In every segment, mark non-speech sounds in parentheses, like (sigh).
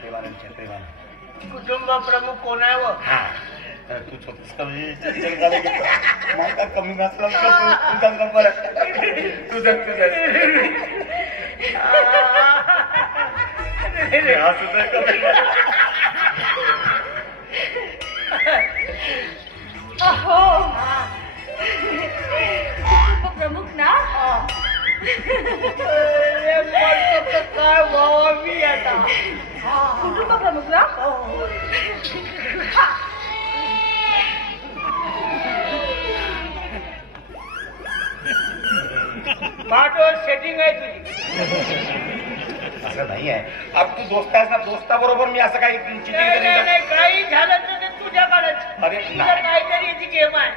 प्रेमानंद प्रेमानंद कुटुंब प्रमुख कोण आहे व हा तू छोटस कमी जगाला घेतो माझा कमी नसला तू तुझा नंबर आहे. तुझं तुझं हे प्रमुख ना? काय व्हावं मी आता? कुटुंब प्रमुख ना पाठवर सेटिंग आहे तुझी. असं नाही आहे अब तू दोस्त आहेस ना दोस्ताबरोबर मी असं काही चिटिंग नाही नाही नाही, काही झालं तर ते तुझ्याकडेच. अरे, नाही. काहीतरी याची गेम आहे.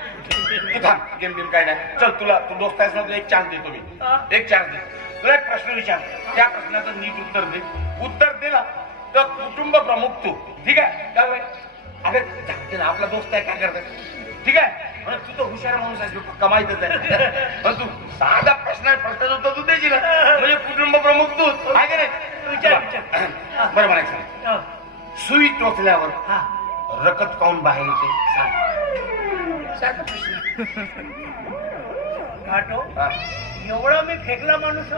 तू थांब गेम गेम काय नाही. चल तुला तू दोस्त आहेस ना तुला एक चान्स देतो हा. मी एक चान्स दे. तुला एक प्रश्न विचार त्या प्रश्नाचं नीट उत्तर दे. उत्तर दे ना तर कुटुंब प्रमुख तू. ठीक आहे? काय? अरे जाते ना आपला दोस्त आहे काय करताय? ठीक आहे? तू तर हुशार माणूस आहेस पक्का माहितच आहे पण तू साधा प्रश्न आहे प्रश्नाचं उत्तर तू देशील. म्हणजे कुटुंब प्रमुख तू. आहे का नाही? विचार, विचार. बरं म्हणायचं सांग. सुई टोचल्यावर. रकत काऊन बाहेर येते? सांग. साधा प्रश्न. (laughs) हा. एवढा मी फेकला माणूस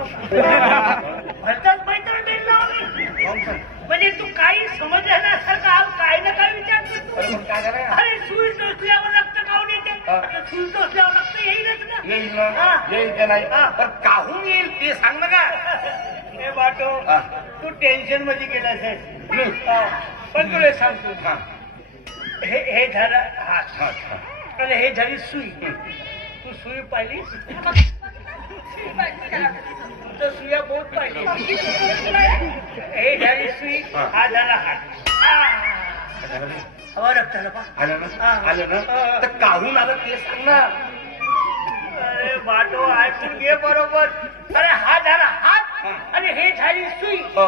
भलताच मैत्रीण भेटला आम्ही. म्हणजे तू काही समजलं नसारखं आज काय ना काय विचारतो अरे तू मग काय झालं अरे सुई टोचल्यावर रक्त काऊन येते हा. सुई टोचल्यावर रक्त येईलच ना येईल ना हा. येईल का नाही हा. पण काहून येईल ते सांग ना का हे बाटो हा. तू टेन्शनमध्ये गेलास? हा. पण तुला सांगतो हा, हे हे झालं हात हा, हा. आणि हे झाली सुई. तू सुई पाहिलीस सुया बहुत हे झाली सुई हा. हा झाला हात आलं ना आलं ना तर काहून आलं ते सांग ना अरे वाटो ऐकून घे बरोबर अरे हा झाला हात हा. आणि हे झाली सुई हो.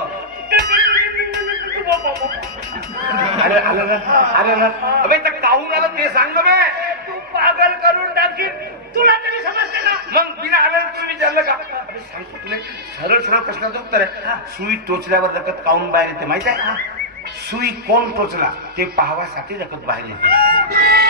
आलं आलं ना आलं ना अबे तर काहून आलं ते सांग ना बे तू पागल करून टाकशील तुला तरी समजते का मग बिना आलं तू विचारलं का अरे सांगतो सरळ सरळ प्रश्नाचं उत्तर आहे. सुई टोचल्यावर रकत काहून बाहेर येते माहीत आहे? सुई कोण टोचला? ते पाहवासाठी रकत बाहेर येते.